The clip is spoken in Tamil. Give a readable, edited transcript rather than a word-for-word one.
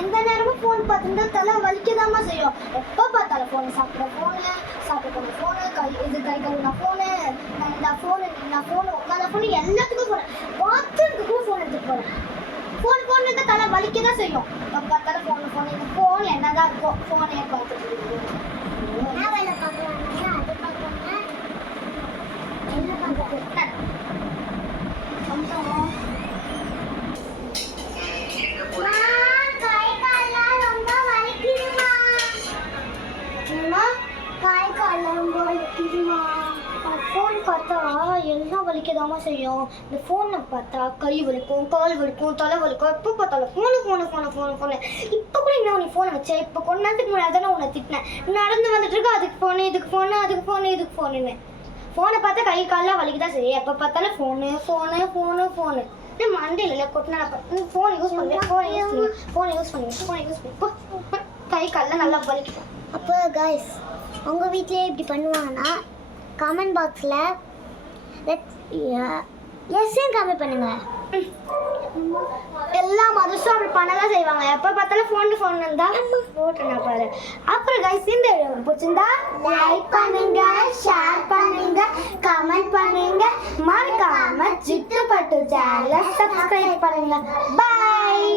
எந்த நேரமும் ஃபோன் பார்த்துட்டு தலை வலிக்கதாமா செய்யும். எப்போ பார்த்தாலும் ஃபோனு, சாப்பிட்ற ஃபோனு, கை கழுவின ஃபோனு, இந்த ஃபோனு உட்காந்த ஃபோனு, எல்லாத்துக்கும் ஃபோனு, பாத்ரூமுக்கும் ஃபோன் எடுத்துட்டு போகிறேன். ஃபோன் எடுத்து தலை வலிக்க தான் செய்யும். எப்போ பார்த்தாலும் ஃபோன் இந்த ஃபோன் என்னதான் இருக்கும், ஃபோனே பார்த்துட்டு ஃபோன் பார்த்தா எல்லாம் வலிக்கதாமா செய்யும். இந்த ஃபோனை பார்த்தா கை வலிக்கும், கால் வலிக்கும், தலை வலிக்கும். எப்போ பார்த்தாலும் ஃபோனு. இப்போ கூட என்ன நீ ஃபோனை வச்சேன், இப்போ கொஞ்ச நேரத்துக்கு முன்னாடி தானே உன்னை திட்டினேன். நடந்து வந்துட்டு இருக்கா, அதுக்கு ஃபோனு, இதுக்கு ஃபோனுன்னு. ஃபோனை பார்த்தா கை காலெலாம் வலிக்குதான் சரி. எப்போ பார்த்தாலும் ஃபோனு. மண்டையில் கொட்டினா ஃபோன் யூஸ் பண்ணி கை காலெலாம் நல்லா வலிக்கும். அப்போ கைஸ், உங்கள் வீட்டிலே இப்படி பண்ணுவாங்கன்னா கமெண்ட் பாக்ஸில் எஸ்ன்னு கமெண்ட் பண்ணுங்கள். எல்லா மதர்ஸும் அப்படி பண்ணதான் செய்வாங்க. எப்போ பார்த்தாலும் ஃபோன் இருந்தால் போட்டுனா பாரு. அப்புறம் கைஸ், இந்த வீடியோ பிடிச்சிருந்தா லைக் பண்ணுங்க, ஷேர் பண்ணுங்க, கமெண்ட் பண்ணுங்க, மறக்காம ஜிட்டு பட்டு சேனலை சப்ஸ்கிரைப் பண்ணுங்க. பாய்.